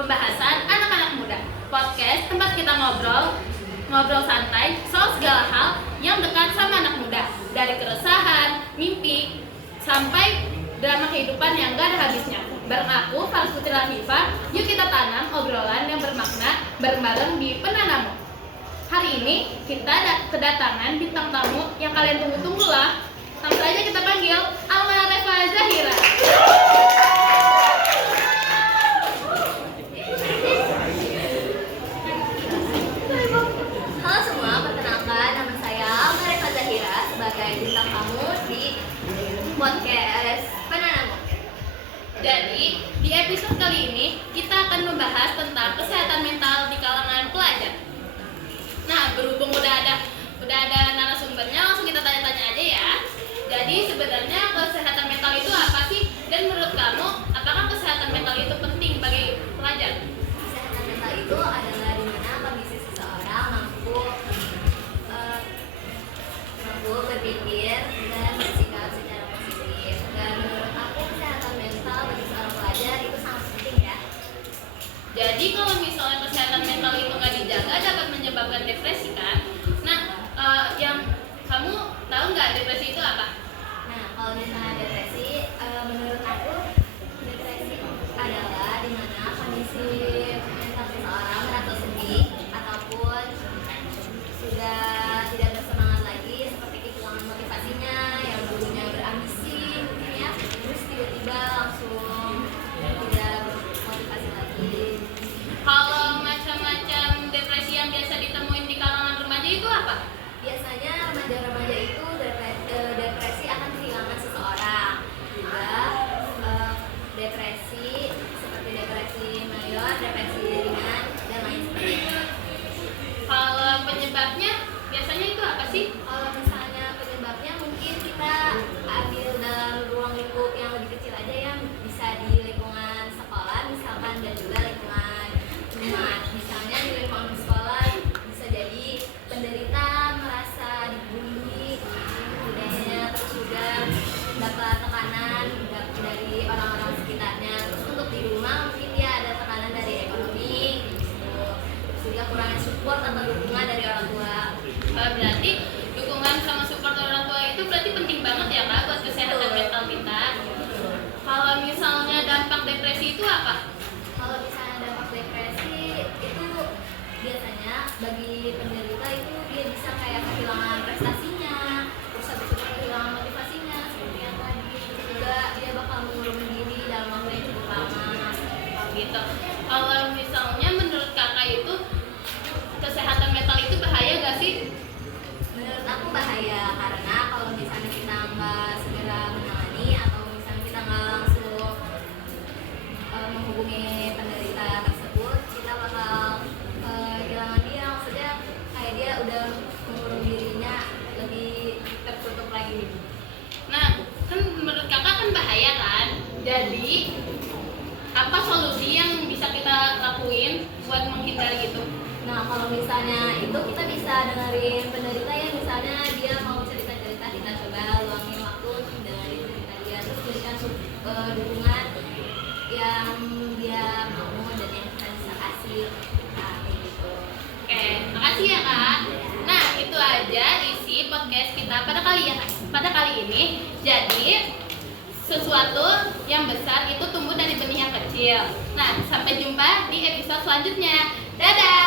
Pembahasan anak-anak muda. Podcast tempat kita ngobrol santai soal segala hal yang dekat sama anak muda. Dari keresahan, mimpi, sampai drama kehidupan yang gak ada habisnya. Bareng aku, Faris Putri Latifah, yuk kita tanam obrolan yang bermakna bareng-bareng di Penanamu. Hari ini kita kedatangan bintang tamu yang kalian tunggu-tunggu lah. Langsung aja kita panggil Alma Reva Zahira. Halo semua, perkenalkan nama saya Alma Reva Zahira sebagai bintang tamu di podcast Penanamu. Jadi, di episode kali ini kita akan membahas tentang kesehatan mental di kalangan pelajar. Nah, berhubung udah ada narasumbernya, langsung kita tanya-tanya aja ya. Jadi, sebenarnya kesehatan mental itu apa sih? Dan menurut kamu, apakah kesehatan mental itu penting bagi pelajar? Kesehatan mental itu adalah di mana kondisi seseorang mampu berpikir dan bersikap secara positif. Dan menurut aku kesehatan mental bagi seorang pelajar itu sangat penting ya. Jadi, kalau misalnya kesehatan mental itu nggak dijaga, dapat menyebabkan depresi kan? Nah, yang kamu tahu nggak depresi itu apa? Nah, kalau misalnya depresi, menurut aku depresi adalah di mana kondisi mental seseorang merasa sedih ataupun sudah tidak bersemangat lagi, seperti kehilangan motivasinya, yang dulunya berambisi mungkin ya, terus tiba-tiba langsung tidak bermotivasi lagi. Kalau macam-macam depresi yang biasa ditemuin di kalangan remaja itu apa? Biasanya remaja-remaja itu depresi akan kehilangan seseorang. Juga depresi seperti depresi mayor, depresi ringan, dan lain sebagainya. Kalau penyebabnya biasanya itu apa sih? Kalau misalnya penyebabnya mungkin kita ambil dalam ruang lingkup yang lebih kecil aja ya, bisa di lingkungan sekolah misalkan, dan juga lingkungan rumah. Misalnya di lingkungan sekolah bisa jadi penderita merasa dibully budayanya, terus juga dapat tekanan dari orang-orang sekitarnya. Terus untuk di rumah mungkin dia ada tekanan dari ekonomi gitu. Terus juga kurangnya support atau dukungan dari orang tua. Berarti dukungan sama support orang tua itu berarti penting banget ya Kak buat kesehatan Betul. mental kita. Kalau misalnya dampak depresi itu apa? Kalau misalnya dampak depresi itu biasanya bagi penderita itu dia bisa kayak kehilangan prestasinya, terus habis itu kehilangan motivasinya seperti yang tadi. Terus juga dia bakal mengurungkan diri dalam waktu yang cukup lama. Gitu. Kalau misalnya menurut kakak itu kesehatan mental itu bahaya gak sih? Menurut aku bahaya, karena kalau misalnya kita nggak segera menangani atau misalnya kita nggak langsung menghubungi penderita tersebut, kita bakal kehilangan dia. Maksudnya kayak dia udah mengurung dirinya lebih tertutup lagi. Nah, kan menurut kakak kan bahaya kan? Jadi apa solusi yang bisa kita lakuin buat menghindari itu? Nah, kalau misalnya itu kita bisa dengerin penderita ya, misalnya dia mau cerita-cerita, kita coba luangin waktu untuk dengerin cerita dia, terus berikan dukungan yang dia mau dan yang kita bisa kasih. Nah, kayak gitu. Oke, makasih ya Kak. Nah, itu aja isi podcast kita pada kali ini. Jadi, sesuatu yang besar itu tumbuh dari benih yang kecil. Nah, sampai jumpa di episode selanjutnya. Dadah!